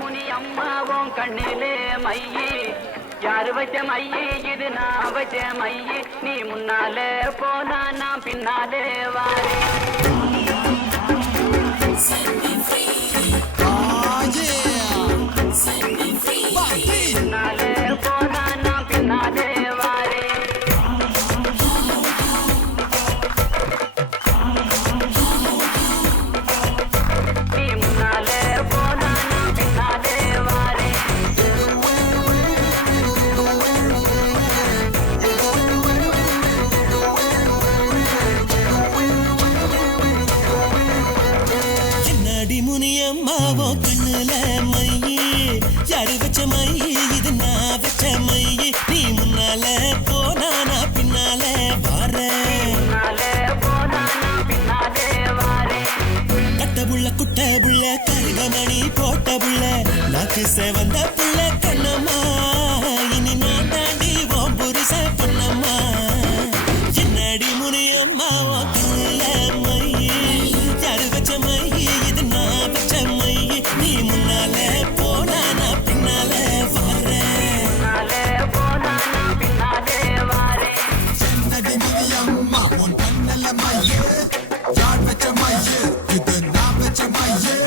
முனி அம்மாவும் கண்ணிலே மையி யாரு வச்ச மையி இது நான் வச்ச மையி நீ முன்னாலே போனா நான் பின்னாலே வாரே முன்னாலே போனா நான் பின்னாலே வாரே நீ முன்னாலே போனா நான் பின்னாலே வாரே என்னடி முனியம்மாவோ கண்ணுல மையி யாரு வச்ச மையி இது நான் வச்ச மையி நீ முன்னால போனா நான் பின்னால வாரேன் முன்னாலே போனா நான் பின்னாலே வாரே கட்ட புள்ள குட்ட புள்ள கருகமணி போட்ட புள்ள நாக்கு செவந்த புள்ள கண்ணம்மா இனி நான் தாண்டி ஓம் புருஷ பொன்னம்மா என்னடி முனியம்மாவோ கண்ணுல மையி யாரு வச்ச மையி இது நான் வச்ச மையி நீ முன்னால போனா நான் பின்னால வாரேன் முன்னாலே போனா நான் பின்னாலே வாரே என்னடி முனியம்மா உன் கண்ணல மையே யார் வச்ச மையே இது நான் வச்ச மையே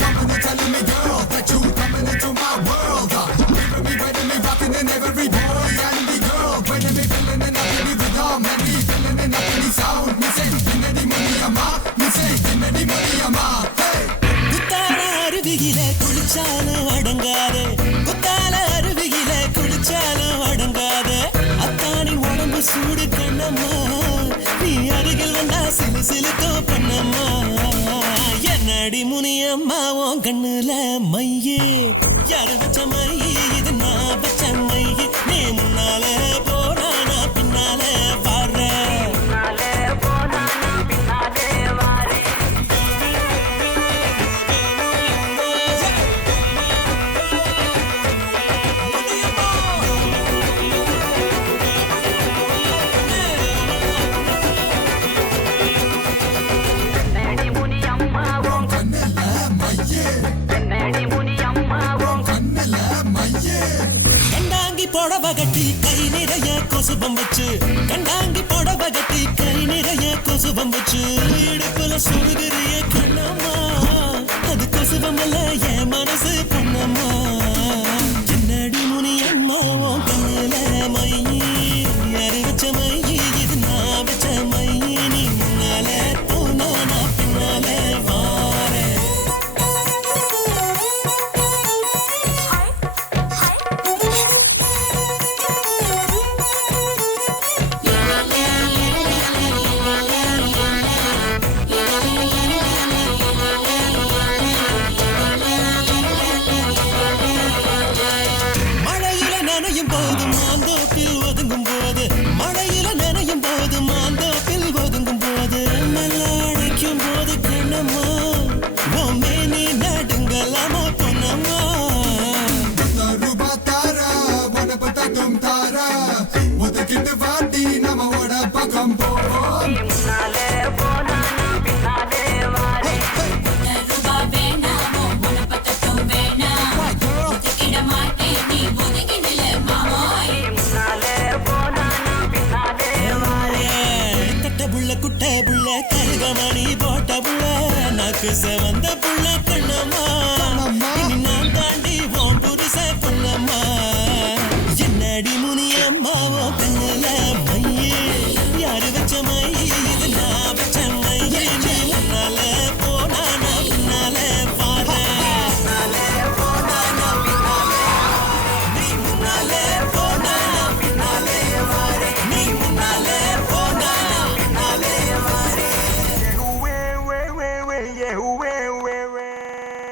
Woman, you're telling me, girl, that you coming into my world. Giving me, ready me, rocking in every boy and the girl. Ready me, feeling in up in the rhythm and me feeling in up in the sound. Me say, என்னடி Muniyamma, me say, என்னடி Muniyamma, hey. குத்தால அருவியில குளிச்சாலும் அடங்காது குத்தால அருவியில குளிச்சாலும் அடங்காது அத்தானின் உடம்பு சூடு கண்ணம்மா நீ அருகில் வந்தா சிலு சிலுக்கோ பண்ணம்மா என்னடி முனியம்மா உன் கண்ணுல மையே யாரு வச்ச மையி இது நான் வச்ச மையி நீ முன்னால போனா நான் பின்னால வாரேன் முன்னாலே போனா நான் பின்னாலே வாரே என்னடி முனி அம்மாவும் கண்ணல மையே என்னடி முனி அம்மாவும் கண்ணல மையே கண்டாங்கி புடவ கட்டி கை நிறைய கொசுபம் வச்சு கண்டாங்கி புடவ கட்டி கை நிறைய கொசுபம் வச்சு இடுப்புல சுருகிறிய கண்ணம்மா அது கொசுபம் அல்ல என் மனசு பொண்ணம்மா என்னடி முனியம்மா உன் கண்ணுல மையி யாரு வச்ச மையி இது நான் வச்ச மையி நீ முன்னால போனா நான் பின்னால வாரேன் மழையில நனையும் போது மாந்தோப்பில் ஒதுங்கும் போது மழையில நனையும் போது மாந்தோப்பில் ஒதுங்கும் போது மெல்லடைக்கும் போது கண்ணம்மா பொம்மை நீ நடுங்கலாமோ பொன்னம்மா ரூபா தாரா உனப்பட்டும் தாரா ஒதுக்கிட்டு வாட்டி நம்மோட பக்கம் போவோம் நீ முன்னாலே போனா நான் பின்னாலே வாரே ரூபா வேணாமோ உனப்பட்டட்டும் வேணாம் ஒதுக்கிட மாட்டேன் நீ ஒதுங்கி நில்லு மாமோய் நீ முன்னாலே போனா நான் பின்னாலே வாரே கட்ட புள்ள குட்ட புள்ள கருகமணி போட்ட புள்ள நாக்கு செவந்த